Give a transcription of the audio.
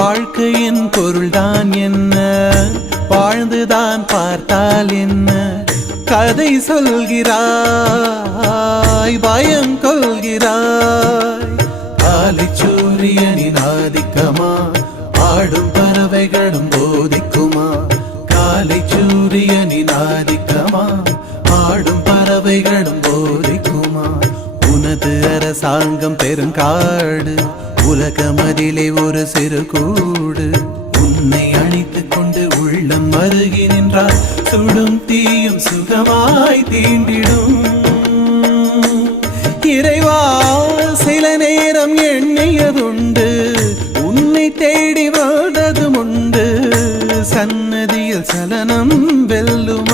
வாழ்க்கையின் பொருள்தான் என்ன? வாழ்ந்துதான் பார்த்தால் என்ன? கதை சொல்கிறாய் பயம் கொள்கிறாய். காலை சூரியனின் ஆதிக்கமா? ஆடும் பறவைகளும் போதிக்குமா? காலை சூரியனின் ஆதிக்கமா? ஆடும் பறவைகளும் போதிக்குமா? உனது அரசாங்கம் பெருங்காடு உலகமதிலே ஒரு சிறு கூடு. உன்னை அணைத்துக் கொண்டு உள்ளம் அருகி நின்றால் சுடும் தீயும் சுகமாய் தீண்டிடும். இறைவா சில நேரம் எண்ணியதுண்டு. உன்னை தேடி வாழ்ந்ததும் உண்டு. சன்னதியில் சலனம் வெல்லும்